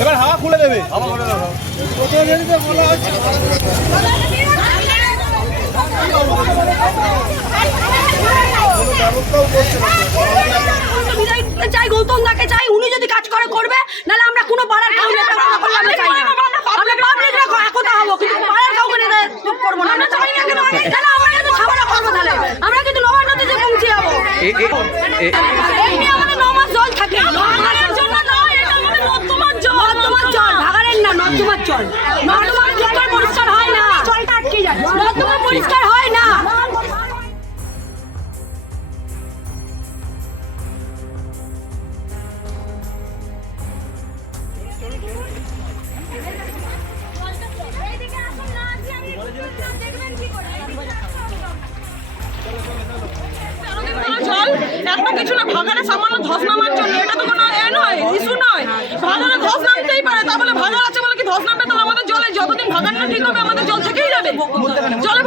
এবার হাওয়া খুলে দেবে। চাই গৌতম দাকে চাই উনি যদি কাজ করে করবে নাহলে আমরা কোনো পাড়ার কাউকে নেতা আমরা চাই না। আমরা পাবলিকরা একতা হব কিন্তু পাড়ার কাউকে নেতা করব না আমরা চাই না। কেন তাহলে আমরা কিন্তু ঝামেলা করব তাহলে? আমরা কিন্তু নবান্নতে পৌঁছে যাব এ- এ- এ- এই নিয়ে আমাদের নমাস জল থাকে ভাগাড়ের জন্য নয় এটা আমাদের নর্দমার জল নর্দমার জল ভাগাড়ের না নর্দমার জল নর্দমার জল পরিষ্কার হয় না। জলটা আটকে যায়। নর্দমা পরিষ্কার হয় না। জল, একটা কিছু না ভাগাড়ে সামান্য ধস নামার না ঠিক হবে আমাদের জল থেকেই যাবে। জলে